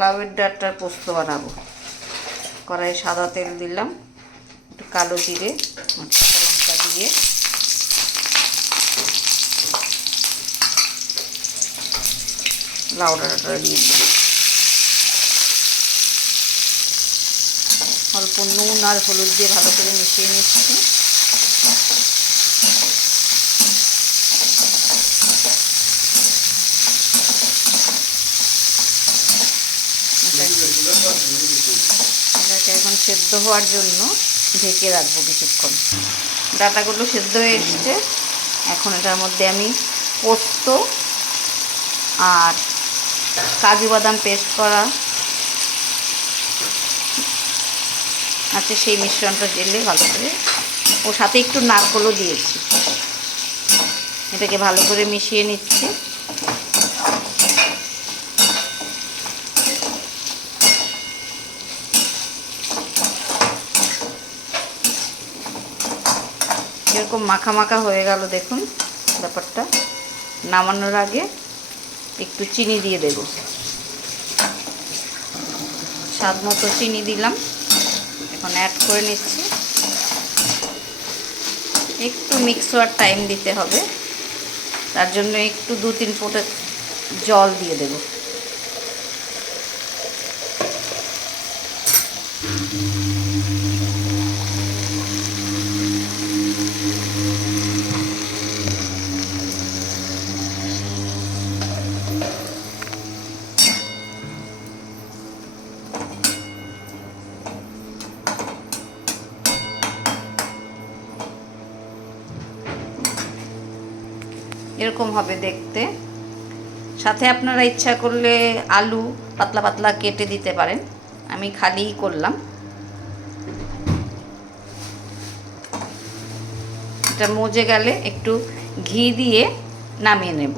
লাউয়ের ডাঁটার পোস্ত বানাবো। কড়াইয়ে সাদা তেল দিলাম, একটু কালো জিরে আর কাঁচা লঙ্কা দিয়ে লাউ ডাঁটাটা দিয়ে দিলাম। অল্প নুন আর হলুদ দিয়ে ভালো করে মিশিয়ে নিচ্ছি। এটাকে এখন সেদ্ধ হওয়ার জন্য ঢেকে রাখবো কিছুক্ষণ। ডাঁটাগুলো সেদ্ধ হয়ে এসছে। এখন এটার মধ্যে আমি পোস্ত আর কাজু বাদাম পেস্ট করা আছে সেই মিশ্রণটা ঢেলে ভালো করে, ওর সাথে একটু নারকেলও দিয়েছি। এটাকে ভালো করে মিশিয়ে নিচ্ছি। এরকম মাখা মাখা হয়ে গেল, দেখুন ব্যাপারটা। নামানোর আগে একটু চিনি দিয়ে দেব, স্বাদ মতো চিনি দিলাম। এখন অ্যাড করে নিচ্ছি। একটু মিক্স হওয়ার টাইম দিতে হবে, তার জন্য একটু 2-3 ফোঁটা জল দিয়ে দেব। এরকম হবে দেখতে। সাথে আপনারা ইচ্ছা করলে আলু পাতলা পাতলা কেটে দিতে পারেন, আমি খালিই করলাম। এটা মজে গেলে একটু ঘি দিয়ে নামিয়ে নেব।